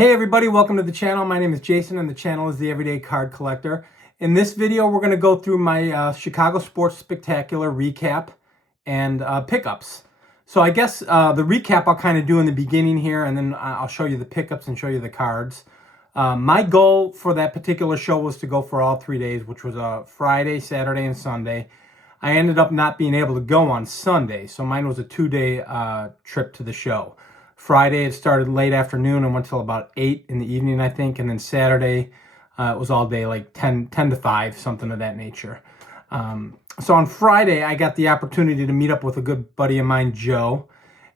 Hey everybody, welcome to the channel. My name is Jason and the channel is The Everyday Card Collector. In this video, we're going to go through my Chicago Sports Spectacular recap and pickups. So I guess the recap I'll kind of do in the beginning here, and then I'll show you the pickups and show you the cards. My goal for that particular show was to go for all 3 days, which was Friday, Saturday, and Sunday. I ended up not being able to go on Sunday, so mine was a 2-day trip to the show. Friday, it started late afternoon and went till about 8 in the evening, I think. And then Saturday, it was all day, like 10 to 5, something of that nature. So on Friday, I got the opportunity to meet up with a good buddy of mine, Joe,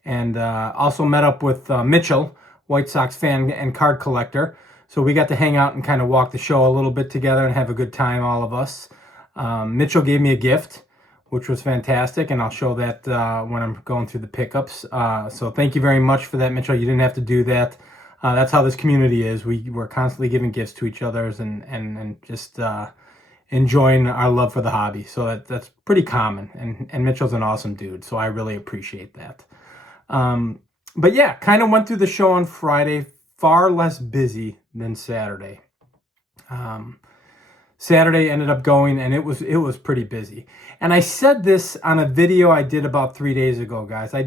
and also met up with Mitchell, White Sox fan and card collector. So we got to hang out and kind of walk the show a little bit together and have a good time, all of us. Mitchell gave me a gift, which was fantastic, and I'll show that when I'm going through the pickups. So thank you very much for that, Mitchell. You didn't have to do that. That's how this community is. We're constantly giving gifts to each other and just enjoying our love for the hobby. So that's pretty common, and Mitchell's an awesome dude, so I really appreciate that. But yeah, kind of went through the show on Friday, far less busy than Saturday. Saturday ended up going, and it was pretty busy. And I said this on a video I did about 3 days ago, guys. I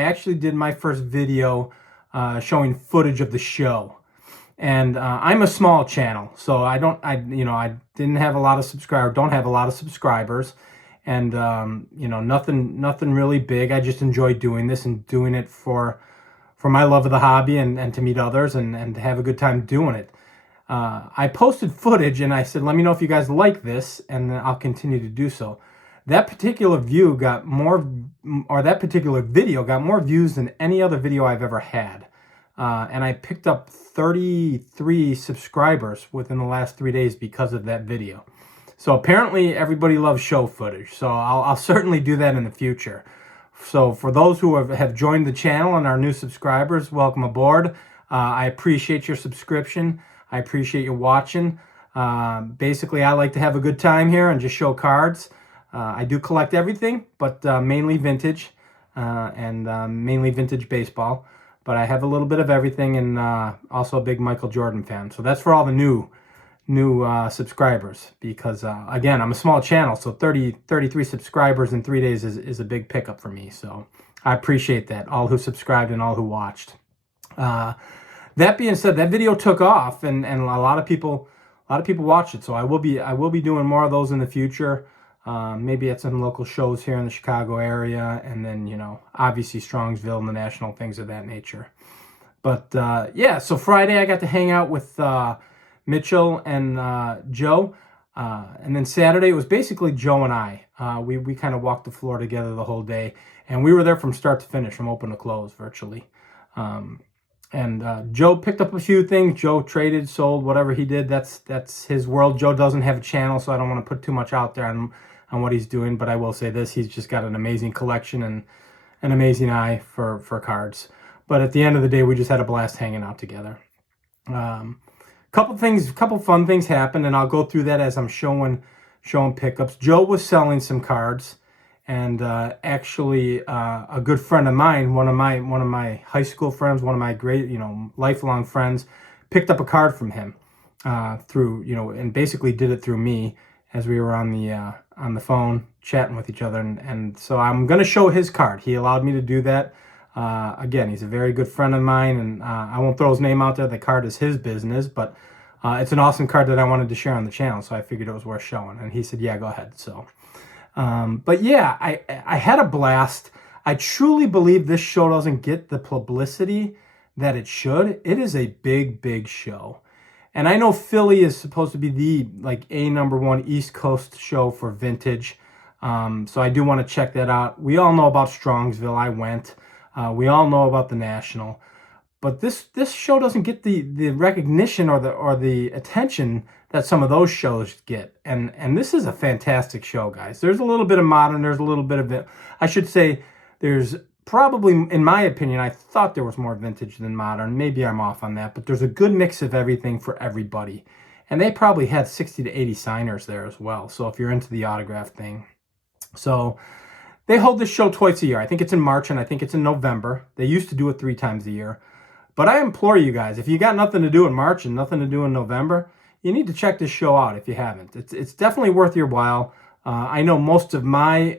actually did my first video showing footage of the show. And I'm a small channel, so I didn't have a lot of subscribers, don't have a lot of subscribers, and nothing really big. I just enjoy doing this and doing it for my love of the hobby and to meet others and to have a good time doing it. I posted footage and I said, let me know if you guys like this, and I'll continue to do so. That particular video got more views than any other video I've ever had. And I picked up 33 subscribers within the last 3 days because of that video. So apparently everybody loves show footage. So I'll certainly do that in the future. So for those who have joined the channel and are new subscribers, welcome aboard. I appreciate your subscription. I appreciate you watching. Basically, I like to have a good time here and just show cards. I do collect everything, but mainly vintage and mainly vintage baseball. But I have a little bit of everything, and also a big Michael Jordan fan. So that's for all the new subscribers, because again, I'm a small channel, so 33 subscribers in 3 days is a big pickup for me. So I appreciate that, all who subscribed and all who watched. That being said, that video took off, and a lot of people watched it. So I will be doing more of those in the future. Maybe at some local shows here in the Chicago area, and then obviously Strongsville and the national, things of that nature. But yeah, so Friday I got to hang out with Mitchell and Joe, and then Saturday it was basically Joe and I. We kind of walked the floor together the whole day, and we were there from start to finish, from open to close virtually. And Joe picked up a few things. Joe traded, sold, whatever he did. That's his world. Joe doesn't have a channel, so I don't want to put too much out there on what he's doing. But I will say this: he's just got an amazing collection and an amazing eye for cards. But at the end of the day, we just had a blast hanging out together. Couple fun things happened, and I'll go through that as I'm showing pickups. Joe was selling some cards. And actually, a good friend of mine, one of my high school friends, one of my great, lifelong friends, picked up a card from him through, and basically did it through me as we were on the phone chatting with each other. And so I'm going to show his card. He allowed me to do that. Again, he's a very good friend of mine, and I won't throw his name out there. The card is his business, but it's an awesome card that I wanted to share on the channel, so I figured it was worth showing. And he said, yeah, go ahead. So. But yeah, I had a blast. I truly believe this show doesn't get the publicity that it should. It is a big show. And I know Philly is supposed to be the #1 East Coast show for vintage. So I do want to check that out. We all know about Strongsville. I went. We all know about the National. But this show doesn't get the recognition or the attention that some of those shows get. And this is a fantastic show, guys. There's a little bit of modern, there's a little bit of it. I should say there's probably, in my opinion, I thought there was more vintage than modern. Maybe I'm off on that, but there's a good mix of everything for everybody. And they probably had 60 to 80 signers there as well. So if you're into the autograph thing. So they hold this show twice a year. I think it's in March and I think it's in November. They used to do it 3 times a year. But I implore you guys, if you got nothing to do in March and nothing to do in November, you need to check this show out if you haven't. It's definitely worth your while. I know most of my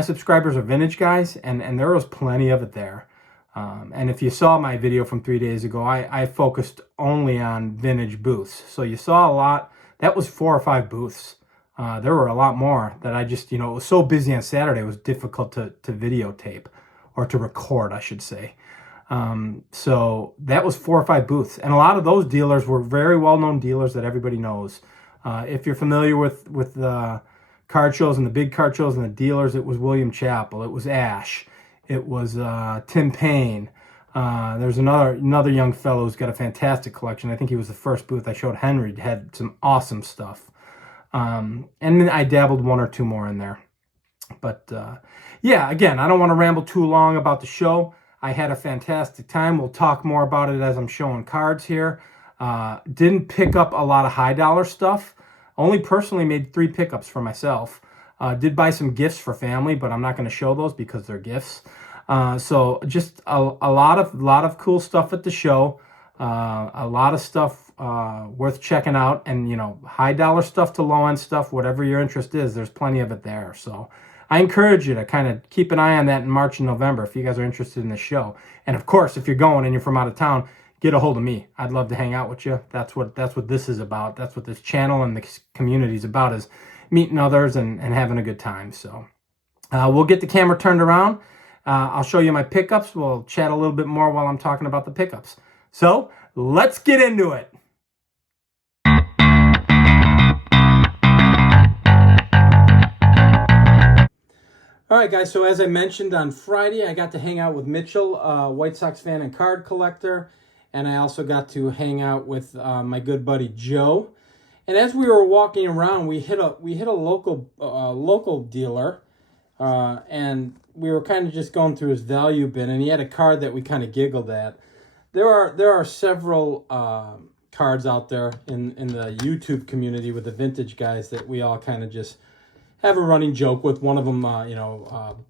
subscribers are vintage guys, and there was plenty of it there. And if you saw my video from 3 days ago, I focused only on vintage booths. So you saw a lot. That was 4 or 5 booths. There were a lot more that I just, it was so busy on Saturday, it was difficult to videotape, or to record, I should say. So that was 4 or 5 booths. And a lot of those dealers were very well-known dealers that everybody knows. If you're familiar with the card shows and the big card shows and the dealers, it was William Chappell, it was Ash, it was Tim Payne. There's another young fellow who's got a fantastic collection. I think he was the first booth I showed. Henry had some awesome stuff. And then I dabbled 1 or 2 more in there. But yeah, again, I don't want to ramble too long about the show. I had a fantastic time. We'll talk more about it as I'm showing cards here. Didn't pick up a lot of high dollar stuff. Only personally made 3 pickups for myself. Did buy some gifts for family, but I'm not going to show those because they're gifts. So just a lot of cool stuff at the show. A lot of stuff worth checking out, and high dollar stuff to low end stuff, whatever your interest is, there's plenty of it there. So I encourage you to kind of keep an eye on that in March and November if you guys are interested in the show. And of course, if you're going and you're from out of town, get a hold of me. I'd love to hang out with you. That's what this is about. That's what this channel and the community is about, is meeting others and having a good time. So we'll get the camera turned around. I'll show you my pickups. We'll chat a little bit more while I'm talking about the pickups. So let's get into it. All right, guys, so as I mentioned on Friday, I got to hang out with Mitchell, White Sox fan and card collector, and I also got to hang out with my good buddy Joe. And as we were walking around, we hit a local dealer, and we were kind of just going through his value bin, and he had a card that we kind of giggled at. There are several cards out there in the YouTube community with the vintage guys that we all kind of just have a running joke with. One of them,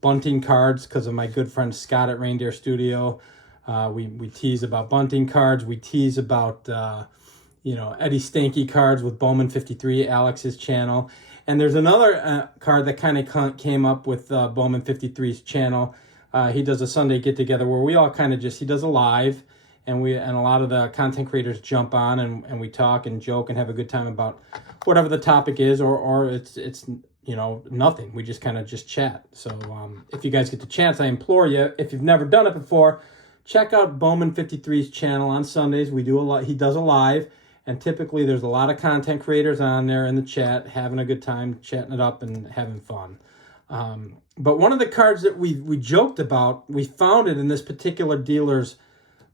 bunting cards, because of my good friend Scott at Reindeer Studio. We tease about bunting cards. We tease about, Eddie Stanky cards with Bowman 53, Alex's channel. And there's another card that kind of came up with Bowman 53's channel. He does a Sunday get-together where we all kind of he does a live, and a lot of the content creators jump on and we talk and joke and have a good time about whatever the topic is, or it's nothing. We just kind of chat. So if you guys get the chance, I implore you, if you've never done it before, check out Bowman 53's channel on Sundays. We do a lot. He does a live, and typically there's a lot of content creators on there in the chat, having a good time, chatting it up and having fun. But one of the cards that we joked about, we found it in this particular dealer's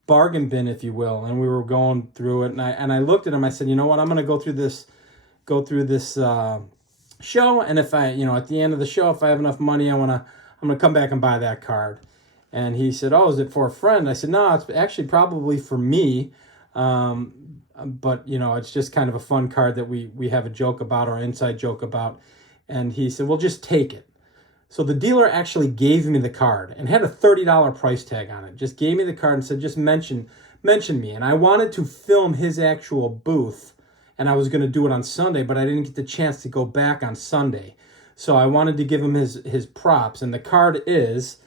bargain bin, if you will, and we were going through it, and I looked at him. I said, you know what, I'm going to go through this show, and if I, at the end of the show, if I have enough money, I'm gonna come back and buy that card. And he said, oh, is it for a friend? I said, no, it's actually probably for me, but it's just kind of a fun card that we have a joke about, or inside joke about. And he said, well, just take it. So the dealer actually gave me the card and had a $30 price tag on it. Just gave me the card and said, just mention me. And I wanted to film his actual booth, and I was going to do it on Sunday, but I didn't get the chance to go back on Sunday. So I wanted to give him his props. And the card is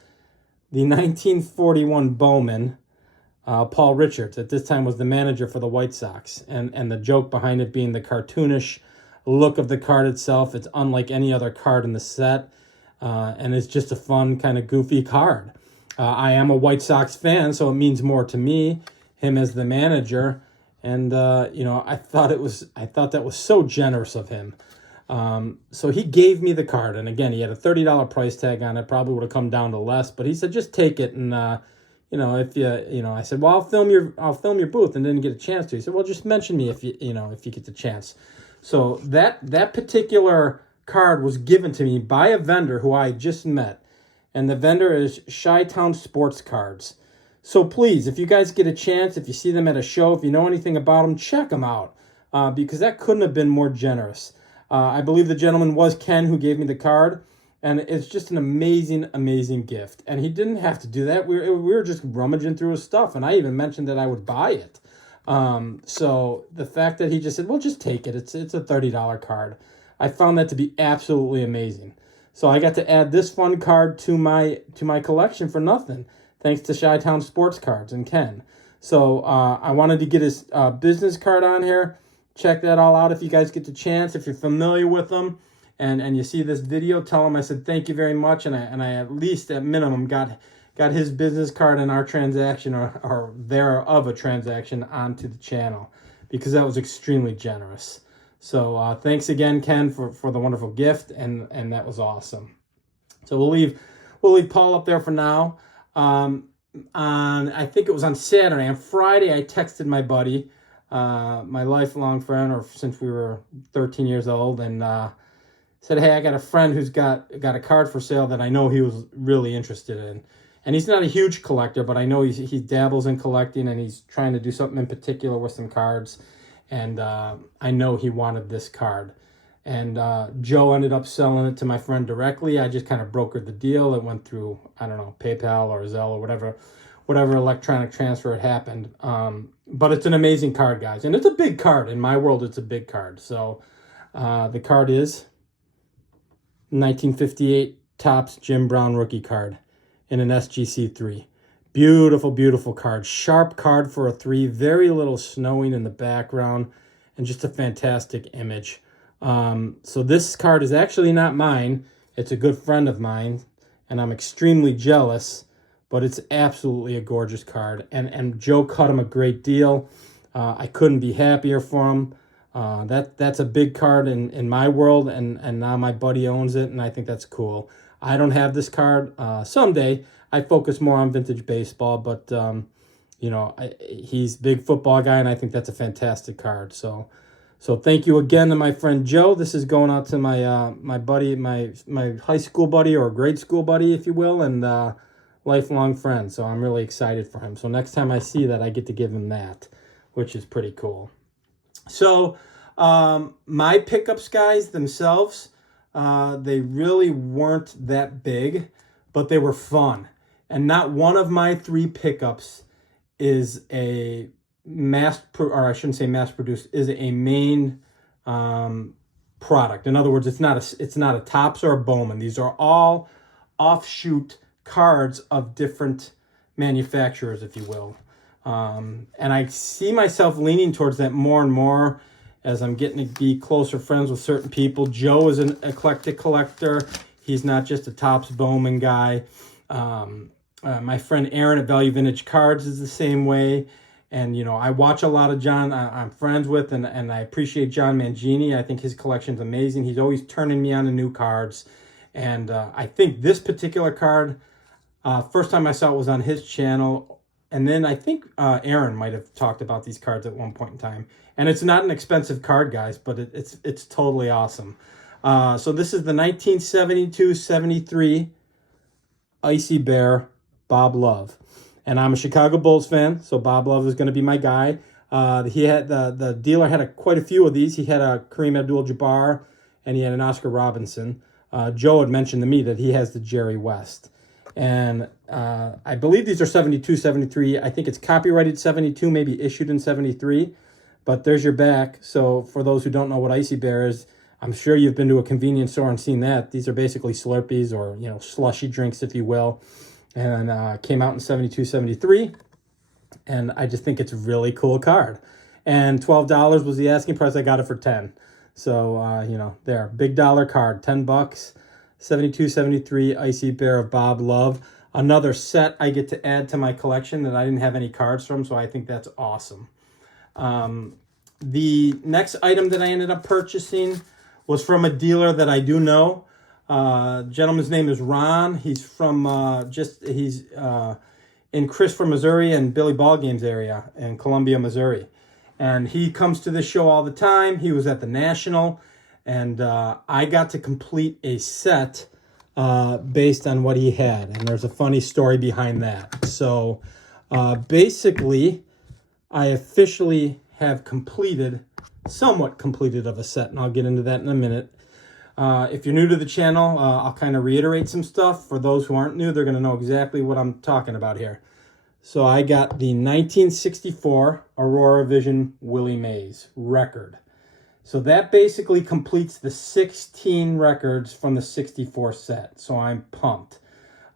the 1941 Bowman, Paul Richards. At this time was the manager for the White Sox. And the joke behind it being the cartoonish look of the card itself. It's unlike any other card in the set. And it's just a fun, kind of goofy card. I am a White Sox fan, so it means more to me, him as the manager. And, I thought that was so generous of him. So he gave me the card. And again, he had a $30 price tag on it. Probably would have come down to less, but he said, just take it. And, if I said, well, I'll film your booth, and didn't get a chance to. He said, well, just mention me if you get the chance. So that particular card was given to me by a vendor who I just met. And the vendor is Chi-Town Sports Cards. So please, if you guys get a chance, if you see them at a show, if you know anything about them, check them out, because that couldn't have been more generous. I believe the gentleman was Ken who gave me the card, And it's just an amazing, amazing gift. And he didn't have to do that. We were just rummaging through his stuff. And I even mentioned that I would buy it. So the fact that he just said, well, just take it. It's a $30 card. I found that to be absolutely amazing. So I got to add this fun card to my collection for nothing, thanks to Chi-Town Sports Cards and Ken. So I wanted to get his business card on here. Check that all out if you guys get the chance. If you're familiar with them and you see this video, tell him I said thank you very much. And I at least at minimum got his business card in our transaction or thereof a transaction onto the channel, because that was extremely generous. So thanks again, Ken, for the wonderful gift, and that was awesome. So we'll leave Paul up there for now. I think it was on Saturday. On Friday, I texted my buddy, my lifelong friend, or since we were 13 years old, and said, hey, I got a friend who's got a card for sale that I know he was really interested in. And he's not a huge collector, but I know he dabbles in collecting, and he's trying to do something in particular with some cards. And I know he wanted this card. And Joe ended up selling it to my friend directly. I just kind of brokered the deal. It went through, I don't know, PayPal or Zelle or whatever electronic transfer had happened. But it's an amazing card, guys. And it's a big card. In my world, it's a big card. So the card is 1958 Topps Jim Brown rookie card in an SGC3. Beautiful, beautiful card. Sharp card for a 3. Very little snowing in the background. And just a fantastic image. So this card is actually not mine. It's a good friend of mine. And I'm extremely jealous. But it's absolutely a gorgeous card. And Joe cut him a great deal. I couldn't be happier for him. That's a big card in my world. And now my buddy owns it. And I think that's cool. I don't have this card. Someday I focus more on vintage baseball, but you know, he's a big football guy, and I think that's a fantastic card. So thank you again to my friend Joe. This is going out to my buddy, my high school buddy or grade school buddy, if you will, and lifelong friend. So I'm really excited for him. So next time I see that, I get to give him that, which is pretty cool. So my pickups, guys, themselves, they really weren't that big, but they were fun. And not one of my 3 pickups is a mass-produced, is a main product. In other words, it's not a Topps or a Bowman. These are all offshoot cards of different manufacturers, if you will. And I see myself leaning towards that more and more as I'm getting to be closer friends with certain people. Joe is an eclectic collector. He's not just a Topps Bowman guy. My friend Aaron at Value Vintage Cards is the same way. And, you know, I watch a lot of John. I'm friends with, and I appreciate John Mangini. I think his collection's amazing. He's always turning me on to new cards. And I think this particular card, first time I saw it was on his channel. And then I think Aaron might have talked about these cards at one point in time. And it's not an expensive card, guys, but it's totally awesome. So this is the 1972-73 Icy Bear Bob Love. And I'm a Chicago Bulls fan, so Bob Love is going to be my guy. He had the dealer had quite a few of these. He had a Kareem Abdul-Jabbar, and he had an Oscar Robinson. Joe had mentioned to me that he has the Jerry West. And I believe these are 72, 73. I think it's copyrighted 72, maybe issued in 73. But there's your back. So for those who don't know what Icy Bear is, I'm sure you've been to a convenience store and seen that. These are basically Slurpees or, you know, slushy drinks, if you will. And came out in 72, 73. And I just think it's a really cool card. And $12 was the asking price. I got it for 10. So, you know, there, big dollar card, 10 bucks. 72, 73 Icy Bear of Bob Love. Another set I get to add to my collection that I didn't have any cards from, so I think that's awesome. The next item that I ended up purchasing was from a dealer that I do know. Gentleman's name is Ron. He's from he's in Christopher, Missouri, and Billy Ball Games area in Columbia, Missouri. And he comes to this show all the time. He was at the National, and I got to complete a set based on what he had. And there's a funny story behind that. So basically, I officially have somewhat completed of a set, and I'll get into that in a minute. If you're new to the channel, I'll kind of reiterate some stuff. For those who aren't new, they're going to know exactly what I'm talking about here. So I got the 1964 Aurora Vision Willie Mays record. So that basically completes the 16 records from the 64 set. So I'm pumped.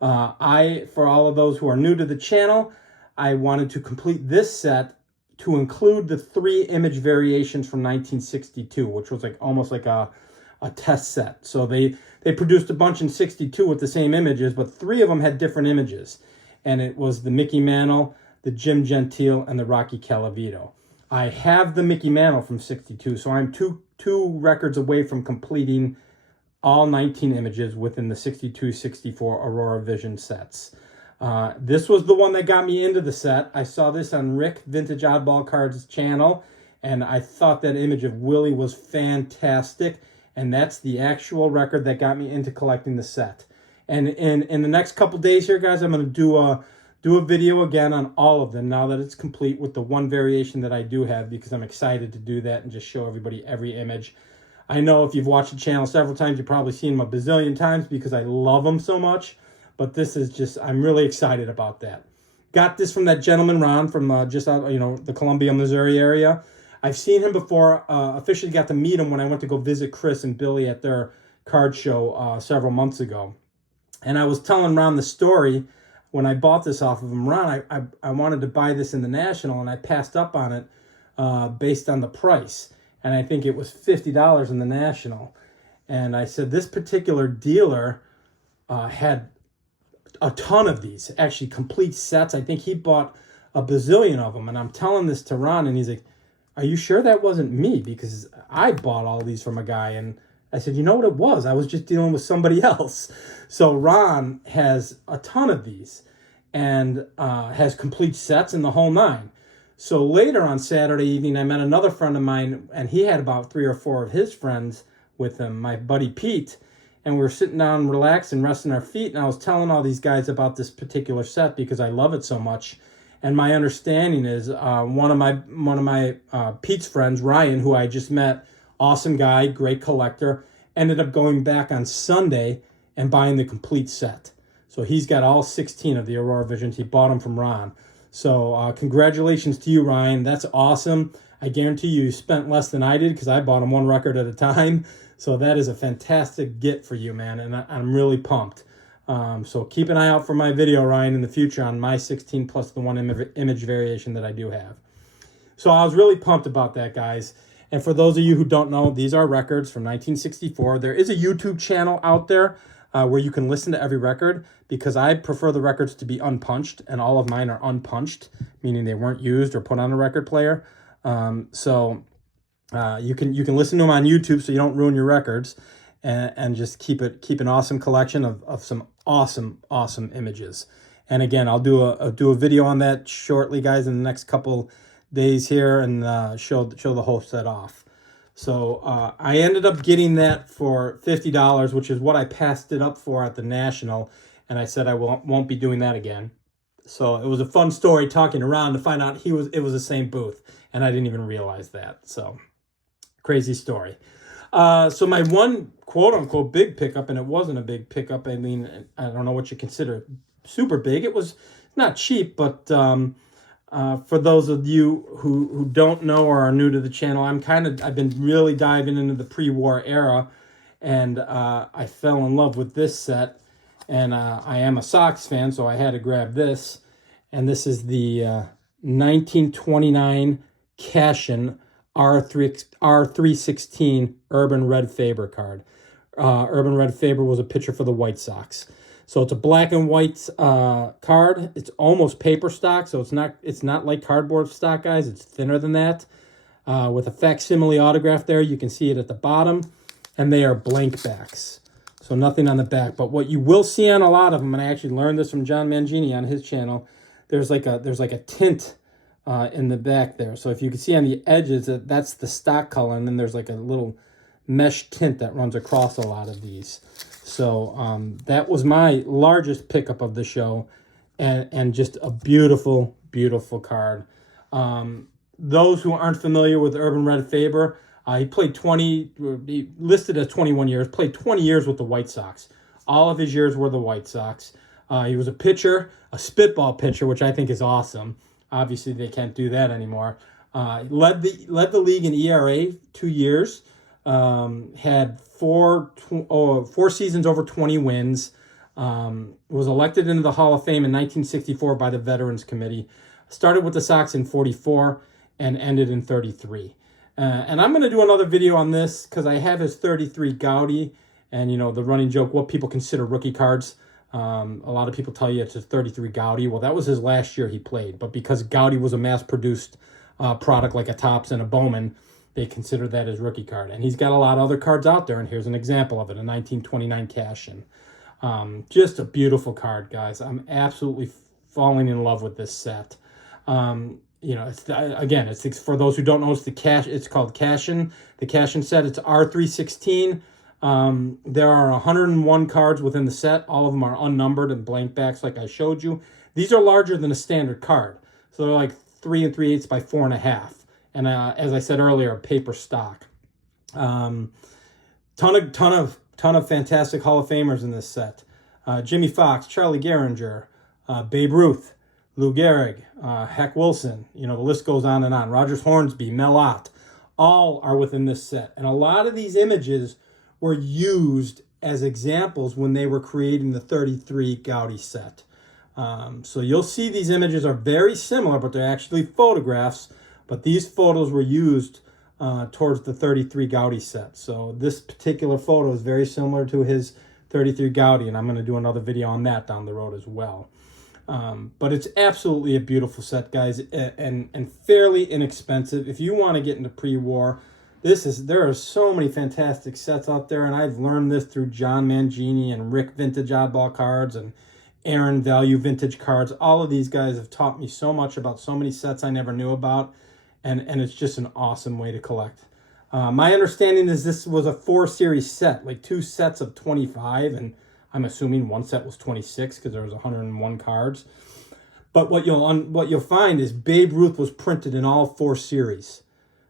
For all of those who are new to the channel, I wanted to complete this set to include the 3 image variations from 1962, which was like almost like a test set. So they produced a bunch in 62 with the same images, but 3 of them had different images. And it was the Mickey Mantle, the Jim Gentile, and the Rocky Calavito. I have the Mickey Mantle from 62, so I'm two records away from completing all 19 images within the 62-64 Aurora Vision sets. This was the one that got me into the set. I saw this on Rick Vintage Oddball Cards channel, and I thought that image of Willie was fantastic, and that's the actual record that got me into collecting the set. And in the next couple days here, guys, I'm going to do a video again on all of them now that it's complete with the one variation that I do have, because I'm excited to do that and just show everybody every image. I know if you've watched the channel several times, you've probably seen them a bazillion times because I love them so much. But this is just, I'm really excited about that. Got this from that gentleman, Ron, from just out, the Columbia, Missouri area. I've seen him before, officially got to meet him when I went to go visit Chris and Billy at their card show several months ago. And I was telling Ron the story when I bought this off of him. Ron, I wanted to buy this in the National, and I passed up on it based on the price. And I think it was $50 in the National. And I said, this particular dealer had a ton of these, actually complete sets. I think he bought a bazillion of them. And I'm telling this to Ron, and he's like, are you sure that wasn't me? Because I bought all these from a guy. And I said, you know what it was? I was just dealing with somebody else. So Ron has a ton of these and has complete sets in the whole 9. So later on Saturday evening, I met another friend of mine, and he had about 3 or 4 of his friends with him, my buddy Pete. And we were sitting down, relaxing, resting our feet, and I was telling all these guys about this particular set because I love it so much. And my understanding is one of my Pete's friends, Ryan, who I just met, awesome guy, great collector, ended up going back on Sunday and buying the complete set. So he's got all 16 of the Aurora Visions. He bought them from Ron. So congratulations to you, Ryan. That's awesome. I guarantee you spent less than I did because I bought them 1 record at a time. So that is a fantastic get for you, man, and I'm really pumped. So keep an eye out for my video, Ryan, in the future on my 16 plus the 1 image variation that I do have. So I was really pumped about that, guys. And for those of you who don't know, these are records from 1964. There is a YouTube channel out there where you can listen to every record, because I prefer the records to be unpunched, and all of mine are unpunched, meaning they weren't used or put on a record player. So you can listen to them on YouTube so you don't ruin your records, and just keep an awesome collection of some awesome images. And again, I'll do a video on that shortly, guys, in the next couple days here, and show the whole set off. So I ended up getting that for $50, which is what I passed it up for at the National, and I said I won't be doing that again. So it was a fun story talking around to find out it was the same booth, and I didn't even realize that. So crazy story. So my one quote-unquote big pickup, and it wasn't a big pickup. I mean, I don't know what you consider super big. It was not cheap, but for those of you who don't know or are new to the channel, I've been really diving into the pre-war era, and I fell in love with this set, and I am a Sox fan, so I had to grab this, and this is the 1929 Cashin R316 Urban Red Faber card. Urban Red Faber was a pitcher for the White Sox. So it's a black and white card. It's almost paper stock, so it's not like cardboard stock, guys. It's thinner than that. With a facsimile autograph there, you can see it at the bottom, and they are blank backs. So nothing on the back. But what you will see on a lot of them, and I actually learned this from John Mangini on his channel, there's like a tint in the back there. So if you can see on the edges, that's the stock color, and then there's like a little mesh tint that runs across a lot of these. So that was my largest pickup of the show, and just a beautiful, beautiful card. Those who aren't familiar with Urban Red Faber, He played 20, he listed as 21 years, played 20 years with the White Sox. All of his years were the White Sox. He was a pitcher, a spitball pitcher, which I think is awesome. Obviously, they can't do that anymore. Led the league in ERA 2 years. Had four seasons over 20 wins. Was elected into the Hall of Fame in 1964 by the Veterans Committee. Started with the Sox in 44 and ended in 33. And I'm going to do another video on this because I have his 33 Gaudy and, you know, the running joke, what people consider rookie cards. A lot of people tell you it's a 33 Gaudy. Well, that was his last year he played. But because Gaudy was a mass-produced product like a Topps and a Bowman, they consider that his rookie card. And he's got a lot of other cards out there, and here's an example of it, a 1929 cash-in. Just a beautiful card, guys. I'm absolutely falling in love with this set. You know, it's for those who don't know, it's called cash-in. The cash-in set, it's R316. There are 101 cards within the set. All of them are unnumbered and blank backs like I showed you. These are larger than a standard card. So they're like 3 3/8 by 4.5. And as I said earlier, paper stock. Ton of fantastic Hall of Famers in this set. Jimmy Fox, Charlie Gehringer, Babe Ruth, Lou Gehrig, Heck Wilson. You know, the list goes on and on. Rogers Hornsby, Mel Ott, all are within this set. And a lot of these images were used as examples when they were creating the 33 Gaudy set. So you'll see these images are very similar, but they're actually photographs. But these photos were used towards the 33 Gaudy set. So this particular photo is very similar to his 33 Gaudy, and I'm going to do another video on that down the road as well. But it's absolutely a beautiful set, guys, and fairly inexpensive. If you want to get into pre-war, there are so many fantastic sets out there, and I've learned this through John Mangini and Rick Vintage Oddball Cards and Aaron Value Vintage Cards. All of these guys have taught me so much about so many sets I never knew about, and it's just an awesome way to collect. My understanding is this was a 4-series set, like 2 sets of 25, and I'm assuming one set was 26 because there was 101 cards. But what you'll find is Babe Ruth was printed in all 4 series.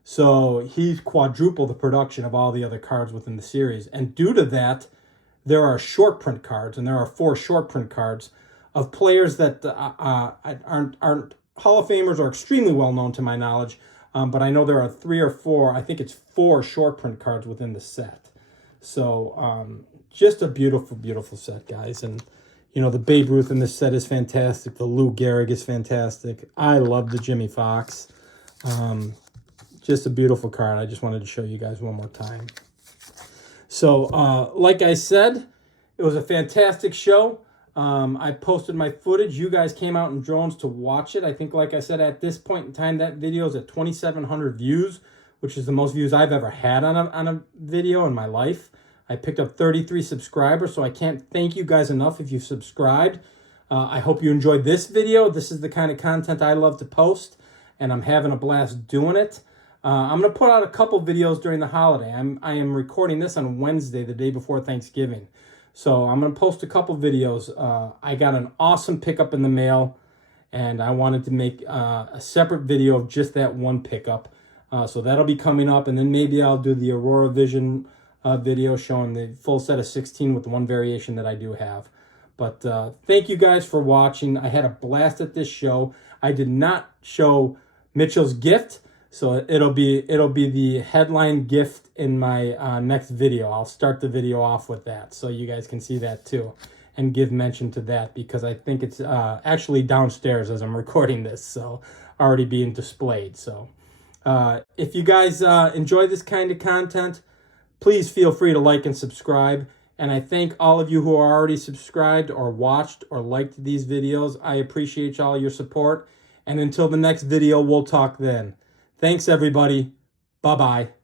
So he's quadrupled the production of all the other cards within the series. And due to that, there are short print cards, and there are 4 short print cards of players that aren't Hall of Famers or extremely well known to my knowledge. But I know there are 3 or 4, I think it's 4 short print cards within the set. So just a beautiful, beautiful set, guys. And, you know, the Babe Ruth in this set is fantastic. The Lou Gehrig is fantastic. I love the Jimmy Fox. Just a beautiful card. I just wanted to show you guys one more time. So, like I said, it was a fantastic show. I posted my footage. You guys came out in drones to watch it. I think, like I said, at this point in time, that video is at 2,700 views, which is the most views I've ever had on a video in my life. I picked up 33 subscribers, so I can't thank you guys enough if you subscribed. I hope you enjoyed this video. This is the kind of content I love to post, and I'm having a blast doing it. I'm going to put out a couple videos during the holiday. I am recording this on Wednesday, the day before Thanksgiving. So I'm going to post a couple videos. I got an awesome pickup in the mail, and I wanted to make a separate video of just that one pickup. So that'll be coming up, and then maybe I'll do the Aurora Vision video showing the full set of 16 with the one variation that I do have. But thank you guys for watching. I had a blast at this show. I did not show Mitchell's gift, so it'll be the headline gift in my next video. I'll start the video off with that, so you guys can see that too, and give mention to that because I think it's actually downstairs as I'm recording this, so already being displayed. So if you guys enjoy this kind of content, please feel free to like and subscribe. And I thank all of you who are already subscribed or watched or liked these videos. I appreciate all your support. And until the next video, we'll talk then. Thanks, everybody. Bye-bye.